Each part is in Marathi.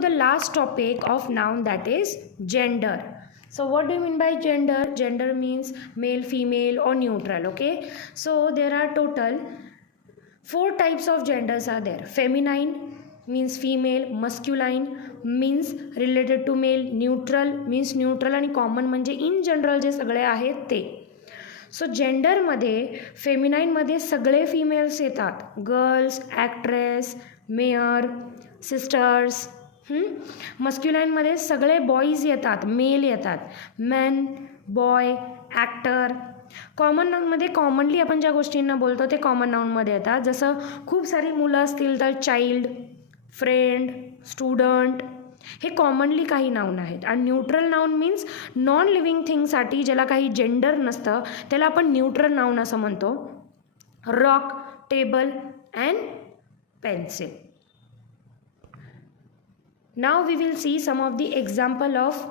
the last topic of noun, that is gender. So what do you mean by gender? Gender means male, female or neutral. Okay, so there are total 4 types of genders are there. Feminine means female, masculine means related to male, neutral means neutral आणि common म्हणजे in general जे सगळे आहेत ते. सो जेंडरमध्ये फेमिनाईनमध्ये सगळे फिमेल्स येतात. Girls, actress, mayor, sisters. मस्क्युलाईनमध्ये सगळे बॉईज येतात, मेल येतात. Man, boy, actor. कॉमन नाऊनमध्ये कॉमनली आपण ज्या गोष्टींना बोलतो ते कॉमन नाऊनमध्ये येतात. जसं खूप सारी मुलं असतील तर चाइल्ड, फ्रेंड, स्टुडंट हे कॉमनली काही नाऊन आहेत. आणि neutral noun means non living थिंगसाठी ज्याला काही जेंडर नसतं त्याला आपण न्यूट्रल नाऊन असं म्हणतो. Rock, table and pencil. Now we will see some of the example of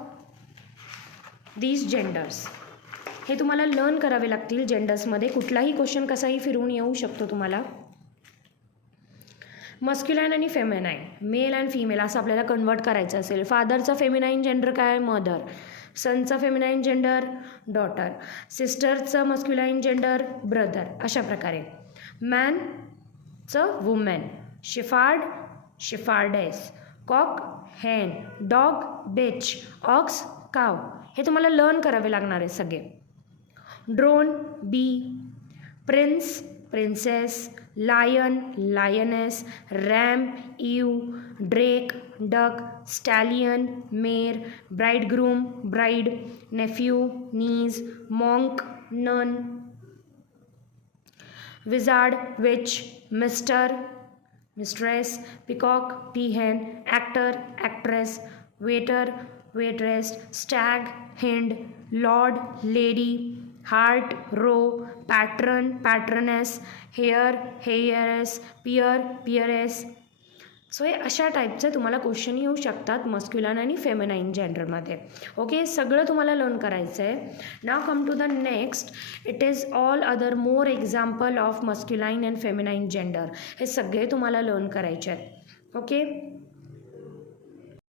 these genders. हे तुम्हाला लर्न करावे लागतील. जेंडर्समध्ये कुठलाही क्वेश्चन कसाही फिरवून येऊ शकतो तुम्हाला. मस्क्युलाईन आणि फेमिनाईन, मेल अँड फिमेल असं आपल्याला कन्वर्ट करायचं असेल. फादरचा फेमिनाईन जेंडर काय? मदर. सनचा फेमिनाईन जेंडर डॉटर. सिस्टरचं मस्क्युलाईन जेंडर ब्रदर. अशा प्रकारे. मॅनचं women. Shepherd shepherdess. Cock hen. Dog bitch. Ox cow. हे तुम्हाला लर्न करावे लागणार आहे सगळे. Drone bee. Prince princess. Lion lioness. Ram ewe. Drake duck. Stallion mare. Bridegroom bride. Nephew niece. Monk nun. Wizard witch. Mister mistress. Peacock peahen. Actor actress. Waiter waitress. Stag hind. Lord lady. Hart row. पॅट्रन पॅट्रनेस. Hair हेयरेस. Pier पियरेस. So हे अशा टाईपचे तुम्हाला क्वेश्चन येऊ शकतात मस्क्युलाईन आणि फेमिनाईन जेंडरमध्ये. ओके, सगळं तुम्हाला लर्न करायचं आहे. Now come to the next. It is all other more example of masculine and feminine gender. हे सगळे तुम्हाला लर्न करायचे आहेत. ओके.